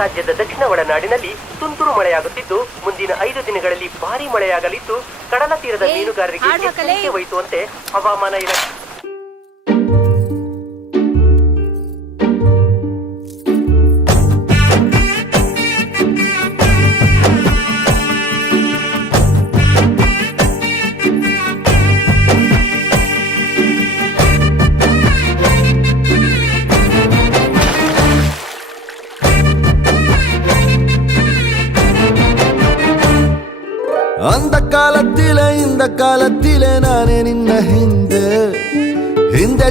ರಾಜ್ಯದ ದಕ್ಷಿಣ ಒಳನಾಡಿನಲ್ಲಿ ತುಂತುರು ಮಳೆಯಾಗುತ್ತಿದ್ದು ಮುಂದಿನ 5 ದಿನಗಳಲ್ಲಿ ಭಾರೀ ಮಳೆಯಾಗಲಿದ್ದು ಕಡಲ ತೀರದ ಮೀನುಗಾರರಿಗೆ ಎಚ್ಚರಿಕೆ ವಹಿಸುವಂತೆ ಹವಾಮಾನ ಇಲಾಖೆ அந்த ಕಾಲத்திಲೆ ನಾನೇ ನಿನ್ನ ಹಿಂದೆ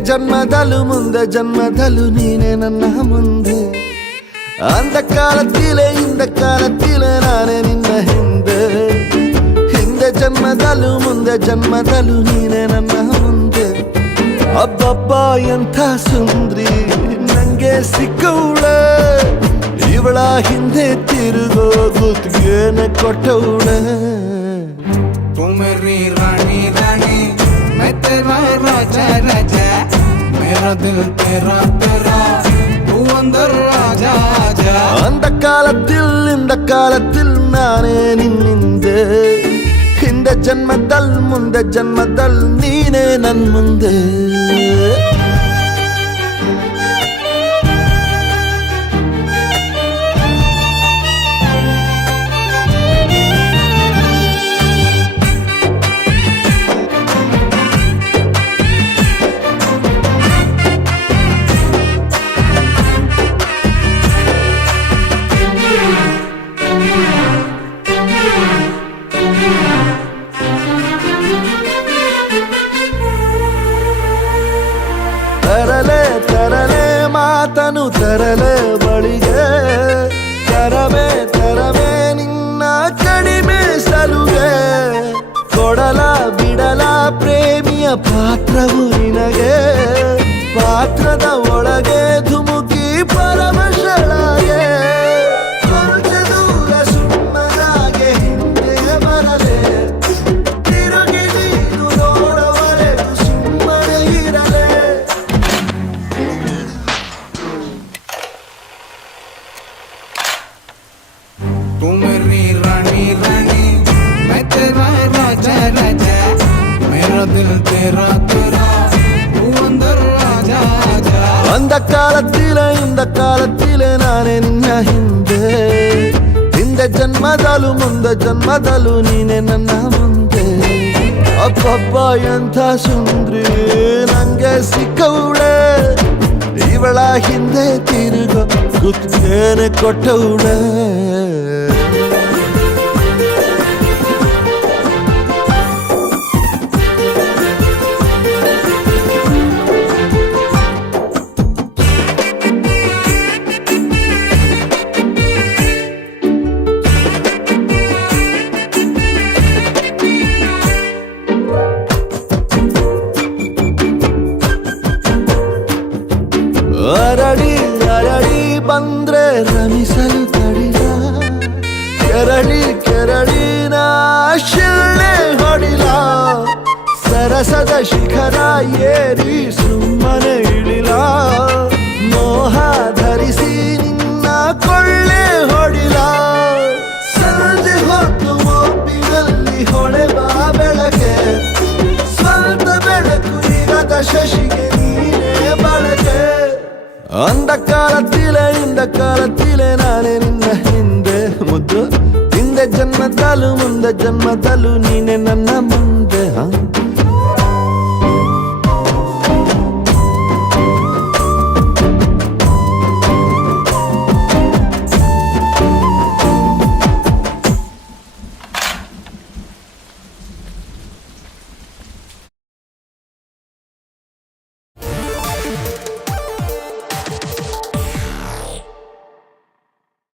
ಜನ್ಮದಲ್ಲೂ ಮುಂದೆ ಜನ್ಮದಲ್ಲೂ ನೀನೆ ನನ್ನ ಮುಂದೆ ಅಂದ ಕಾಲத்திಲೆ ನಾನೇ ನಿನ್ನ ಹಿಂದೆ ಜನ್ಮದಲ್ಲೂ ಮುಂದೆ ಜನ್ಮದಲ್ಲೂ ನೀನೆ ನನ್ನ ಮುಂದೆ ಅಬ್ಬಬ್ಬ ಎಂಥ ಸುಂದ್ರಿ ನಂಗೆ ಸಿಕ್ಕವಳೆ ಇವಳ ಹಿಂದೆ ತಿರುಗೋ ಗುತ್ತಿಗೆನ ಕೊಟ್ಟವಳೆ तू मेरी रानी रानी मैं तेरा राजा राजा मेरा दिल तेरा तेरा तू अंदर राजा आजा அந்த ಕಾಲத்தில் ನಾನೇ ನಿನ್ನಿಂದೆ ಹಿಂದೆ ಜನ್ಮದಲ್ ಮುಂದೆ ಜನ್ಮದಲ್ ನೀನೇ ನನ್ ಮುಂದೆ ತರಲೆ ಮಾತನು ತರಲೆ ಬಳಿಗೆ ತರವೇ ನಿನ್ನ ಕಡಿಮೆ ಸಲುಗೆ ಕೊಡಲ ಬಿಡಲ ಪ್ರೇಮಿಯ ಪಾತ್ರವು ನಿನಗೆ ಪಾತ್ರದ ಒಳಗೆ ಧುಮುಕಿ ಪರಮಶಳಾಗೆ ದೂರ ಸುಮ್ಮನಾಗೆ ಹಿಂದೆ ಬರಲೆ ತಿರುಗಿ ನೀನು ನೋಡವರೆಗೂ ಸುಮ್ಮನೆ ಇರಲೆ तू मेरी रानी रानी मैं तेरा राजा राजा मेरा दिल तेरा तेरा तू अंदर राजा आजा அந்த ಕಾಲத்திಲೆ ನಾನೇ ನಿನ್ನ ಹಿಂದೆ ಜನ್ಮದಲ್ಲೂ ಮುಂದೆ ಜನ್ಮದಲ್ಲೂ ನೀನೆ ನನ್ನ ಮುಂದೆ ಅಬ್ಬಬ್ಬ ಎಂಥ ಸುಂದ್ರಿ ನಂಗೆ ಸಿಕ್ಕವಳೆ ಇವಳ ಹಿಂದೆ ತಿರುಗೋ ಗುತ್ತಿಗೆನ ಕೊಟ್ಟವಳೆ ಅರಳಿ ಬಂದ್ರೆ ರಮಿಸಲು ತಡಿಲ ಕೆರಳಿ ನಾ ಶಿಳ್ಳೆ ಹೊಡಿಲ ಸರಸದ ಶಿಖರ ಏರಿ ಸುಮ್ಮನೆ ಇಳಿಲ ಮೋಹ ಧರಿಸಿ ನಿನ್ನ ಕೊಳ್ಳೆ ಹೊಡಿಲ ಸಂಜೆ ಹೊತ್ತು ಒಪ್ಪಿನಲ್ಲಿ ಹೊಳೆವ ಬೆಳಕೆ ಸ್ವಂತ ಬೆಳಕು ಇರದ ಶಶಿಗೆ ನೀನೇ ಬಳಕೆ அந்த ಕಾಲத்திಲೆ ನಾನೇ ನಿನ್ನ ಹಿಂದೆ ಜನ್ಮದಲ್ಲೂ ಮುಂದೆ ಜನ್ಮದಲ್ಲೂ ನೀನೆ ನನ್ನ ಮುಂದೆ